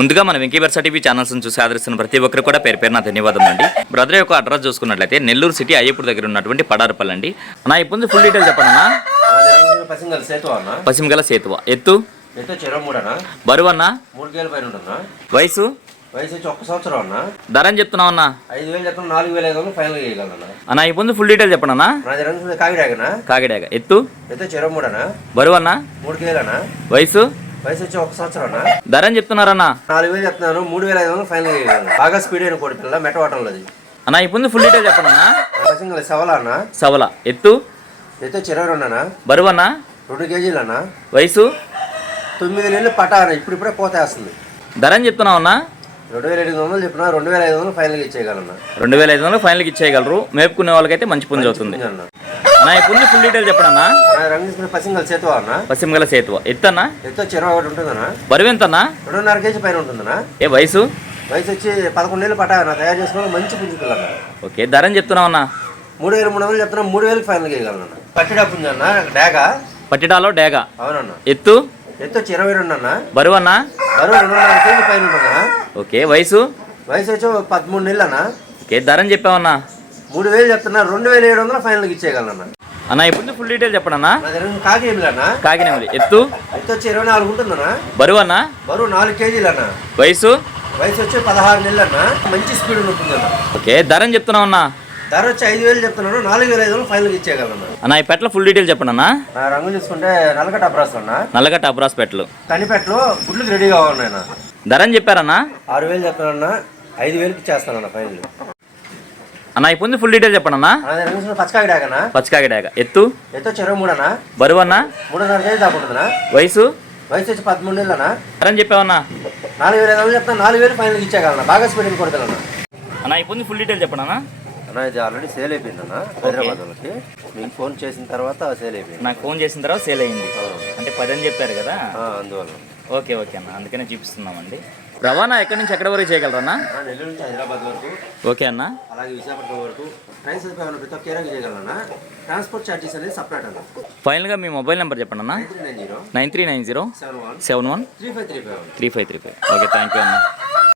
ముందుగా మన Venky బర్సా TV channels చూసి ఆదరిస్తున్న ప్రతి ఒక్కరు కూడా పేరు పేరు నా ధన్యవాదం అండి. బ్రదర్ యొక్క అడ్రస్ చూసుకున్నట్లయితే నెల్లూరు సిటీ అయ్యప్పూర్ దగ్గర ఉన్నటువంటి పడారపల్లి అండి. నా ఇప్పుడు ఫుల్ డీటెయిల్ చెప్పండి పశ్చిమగల సేతువ ఎత్తు? బరువు అన్న? వయసు? ధర అని చెప్తున్నావు అన్న. ఐదు వేలు చెప్తాను నాలుగు వేల ఐదు వందలు ఫైనల్ అన్న. ఇప్పుడు ఫుల్ డీటెయిల్ చెప్పండి అన్న. కాకిడాగనా కాకిడాక. ఎత్తు? ఎత్తు చెరవ మూడనా బరువు అన్న? మూడు వయసు? వయసు వచ్చి ఒక సంవత్సరం ధర అని చెప్తున్నారన్న. నాలుగు వేలు చెప్తున్నాను మూడు వేల ఐదు వందలు ఫైనల్ చేయగలను బాగా స్పీడ్ అయిన కోడి పిల్ల మెట్టవాటంలో అది. అన్న ఇప్పుడు ఫుల్ డీటెయిల్ అన్న పసింగల్ సెవల అన్న? సవల. ఎత్తు? ఎత్తు బరువు అన్న? రెండు కేజీలు అన్న? వయసు? తొమ్మిది నెలలు పటా అన్న ఇప్పుడు ఇప్పుడే పోతే వస్తుంది. ధర అని చెప్తున్నావు అన్న రెండు వేల ఎనిమిది వందలు చెప్పిన రెండు వేల ఐదు వందలు ఫైనల్ ఇచ్చేయగలన్నా రెండు వేల ఐదు వందలు ఫైనల్కి ఇచ్చేయగలరు. మేపుకునే వాళ్ళకైతే మంచి పుంజు అవుతుంది. ఈ పుంజు ఫుల్ డీటెయిల్ చెప్పండి అన్న నా రంగు పసింగల్ సేతు అన్న? పశ్చిమగల సేతువ? ఎత్తన్నా? ఎత్తు చెరవ ఒకటి ఉంటుందన్నా. బరువు ఎంతన్నా? రెండున్నర కేజీ పైన ఉంటుందన్నా. ఏ వయసు? వయసు వచ్చి పదకొండు నెలలు పట్టా నా తయారు చేసుకుని మంచి పుంజు పిల్లలు ఓకే ధర అని చెప్తున్నావు అన్న? మూడు వేలు మూడు వందలు చెప్తున్నా మూడు వేలకు ఫైనల్ చేయగలను పట్టిడా పుంజు అన్న? డాగా? పట్టిడాలో డేగా? అవునన్న. ఎత్తు? ఎత్తు వచ్చి ఇరవై రెండు అన్న. బరువు అన్న? బరువు రెండున్నర కేజీ పైన ఉంటుందన్నా. ఓకే వయసు? వయసు వచ్చి పదమూడు నెలలు అన్న. ఓకే ధర అని చెప్పావన్నా? మూడు వేలు చెప్తున్నా రెండు వేల ఏడు వందలు ఫైనల్కి ఇచ్చేయగలను అన్న పుంజు ఫుల్ డీటెయిల్ చెప్పండి అన్న. నా దగ్గర కాకి ఏమి అన్న? కాకినేమది ఎత్తు? ఎత్తు వచ్చి ఇరవై నాలుగు ఉంటుందన్నా. బరువు అన్న? బరువు నాలుగు కేజీలు అన్న వయసు? వయసు వచ్చి పదహారు నెలలు అన్న మంచి స్పీడ్ ఉంటుందన్న. ఓకే ధర అని చెప్తున్నావు అన్న. ధర వచ్చి ఐదు వేలు చెప్తున్నాను నాలుగు వేల ఐదు వందలు ఫైనల్కి ఇచ్చేయగలను అన్న ఈ పెట్టల ఫుల్ డీటెయిల్ చెప్పండి అన్న. నా రంగు చూసుకుంటే నల్లగడ్డ అబ్రాస్ అన్న. నల్లగట్ట అబ్రాస్ పెట్టలు. కనిపెట్టలు గుడ్లకు రెడీగా ఉన్నాయి అన్న ధర అని చెప్పారన్నా. ఆరు వేలు చెప్తానన్నా ఐదు వేలకి ఇచ్చేస్తానన్న ఫైనల్. అన్న పుంజు ఫుల్ డీటెయిల్ చెప్పండి అన్న. పచ్చకాకి డాగనా పచ్చికాకి డేగ ఎత్తు? ఎత్తు చెరవ మూడనా బరువు అన్న? మూడున్నర కేజీ దాకా ఉంటుందనా వయసు? వయసు వచ్చి పదమూడు ధర అని చెప్పావన్నా. నాలుగు వేల ఐదు చెప్తాను. నాలుగు వేలు ఫైనల్కి ఇచ్చేయగలనా? బాగా స్పీడ్ కొడతానన్నా అన్న పుంజు ఫుల్ డీటెయిల్ చెప్పండి అన్న. అన్న ఇది ఆల్రెడీ సేల్ అయిపోయిందన్న హైదరాబాద్ వాళ్ళకి. మీకు ఫోన్ చేసిన తర్వాత సేల్ అయిపోయింది. నాకు ఫోన్ చేసిన తర్వాత సేల్ అయింది. అంటే పది అని చెప్పారు కదా. అందువల్ల. ఓకే ఓకే అన్న. అందుకనే చూపిస్తున్నామండి. రవాణా ఎక్కడి నుంచి ఎక్కడి వరకు చేయగలరన్నా? అన్న, నెల్లూరు నుంచి హైదరాబాద్ వరకు. ఓకే అన్న. అలాగే విశాఖపట్నం వరకు. ట్రైన్ సదుపాయం ప్రతి ఒక్క ఏరియాకి చేయగలనా ట్రాన్స్పోర్ట్ ఛార్జెస్ అనేది సపరేట్ అన్న. ఫైనల్గా మీ మొబైల్ నెంబర్ చెప్పండి అన్న. Three nine zero. Nine three nine zero seven one. Seven one three five three five three five three five. Okay thank you అన్న.